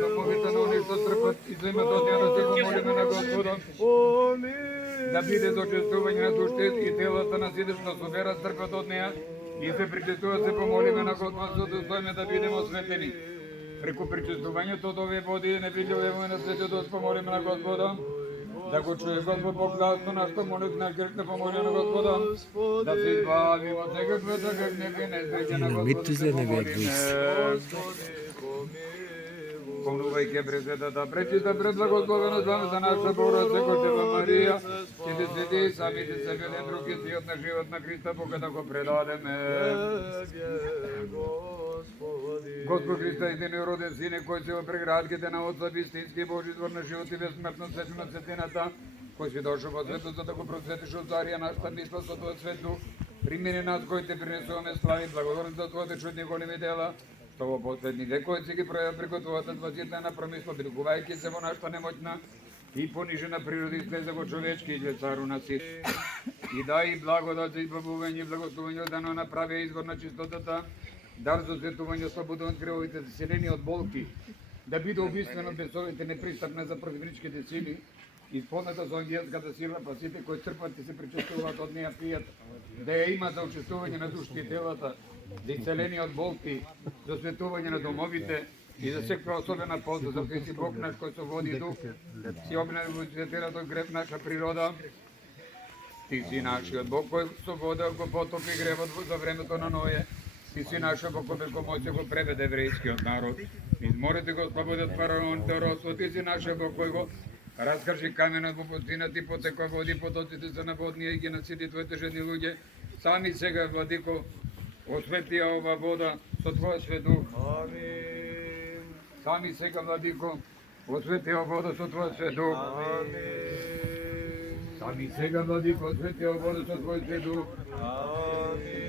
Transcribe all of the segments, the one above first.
Домовите на оние што трпат и земат од неа, да се помолиме на Господа. Да биде зачестување на душите и телата на сите што со вера трпат од неа и се причестуваат, се помолиме на Господа, за да стоиме да бидеме осветени. Преку причестувањето од овие води не билјуваме на светот, помолиме на Господа. Да го чуе Господ Бог гласно нашто молитва на грек, да помоли на Господа, да се избавиме од секаква гнев и несреќа на Господа. Помнувајќи пресветата, пречиста, предблагословена за наша Богородица Дева Марија, и да свети самите себе еден друг и сиот на живот на Христа Бога да го предадеме. Господ Христа, единиот роден Сине, кој се во преградките на Отца, вистински Божи извор на живот и безсмртно свече на светината, кој си дошол во светот за да го просветиш од царија нашата мисла со твојот свет дух, примени нас кои те принесуваме слави, благодарни за твоите чудни големи дела, што во последни векови си ги пројава преку твојата спасителна промисла, бригувајќи се во нашата немоќна и понижена природа, излезе го човечки и цару на сите. И дај благодат за избавување и благословување да направи извор на чистотата, дар за светување, слобода од гревовите, заселени од болки, да биде убиствено бесовите, непристапна за противничките сили, исполнета со ангелската сила, па сите кои трпат и се причестуваат од неја пијат, да ја имат за учествување на душите и телата, за исцелени од болки, за светување на домовите и за секва особена полза за Христ Бог наш кој со води и дух, си обнови во светилото од греб наша природа. Ти си нашиот Бог кој со вода го потопи гревот за времето на Ное. Ти си нашиот Бог кој преку моќ го преведе еврејскиот народ. Изморите го слободат фараоните робство. Ти си нашиот Бог кој го раскрши каменот во пустината и потекоа води потоците за наводнија и ги насити твоите жедни луѓе. Сами сега, Владико, осветија ова вода со твојот свет дух. Амин. Сами сега, Владико, осветија ова вода со твојот свет дух. Амин. Сами сега, Владико, осветија ова вода со твојот свет дух. Амин.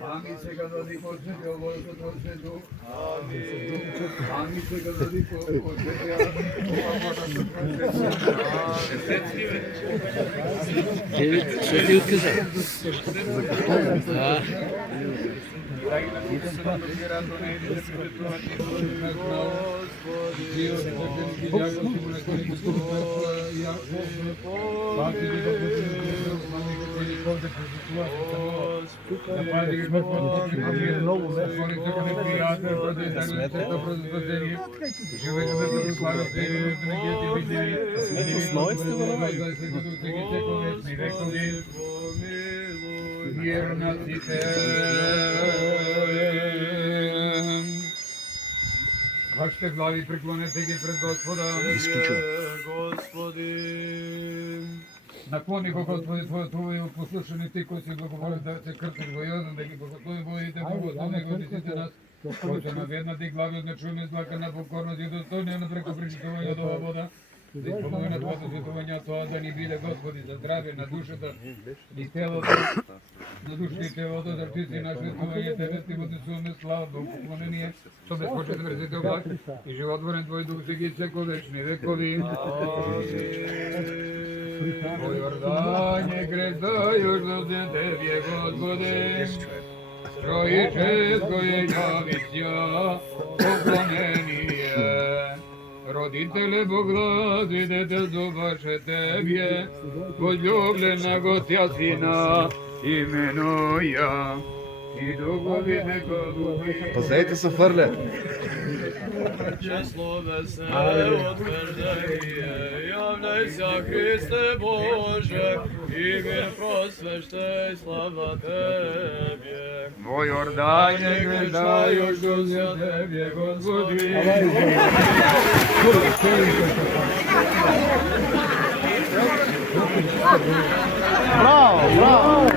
Сами сега, Владико, осветија ова вода со твојот свет дух. Амин. Сами сега, Владико, осветија ова вода со твојот свет дух. Свети откажа. Вірна си те. Вашите глави преклонете ги пред Господа. Господи. Наклони го Господи твоето уво и послушани ти кои си благоволен да се кртиш во Јордан, да ги благослови водите, благослови го десите нас, кои се наведнати глави, значуме злака на покорност и достојно на преку причитување од ова вода. За исполнување на Твоето светување, тоа да ни биде, Господи, за здраве на душата и телото, на душата и телото, за ти си наше светување, Тебе ти поднесуваме слава, поклонение, со безпочетен врзител благ и животворен Твој дух сега и секо вечни векови. Во Јордање крестајуш до Тебе, Господи, троическо е јавицја, поклонение. Родителе Боглади, детето ваше Тебе, возлюблена Гостја Сина, именуја и дуговите годуби. Позајте се фрле. Слове се утврдение, јавляјся Христе Боже, и мир просвещај, слава Тебе. Во Јордање крестајуш до Тебе, Господи. Браво, браво!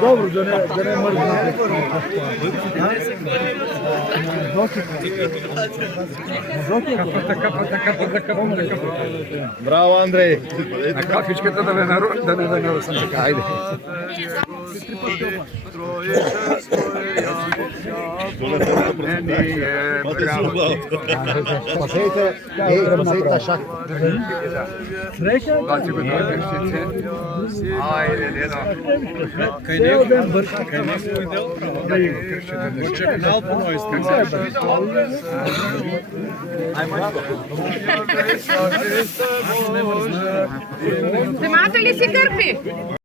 Dobro, da ne mrzne. Браво, Андреј! На кафичката да не нарушам така, ајде. Спасете, спасете шах. Среќа? Дати го тоа кршите. Ајде, дедо. Цел ден врши, кај нас кој дел право. Дати го кршите. Чекнал по мој скак. Христе Боже, Вземате ли си кърпи?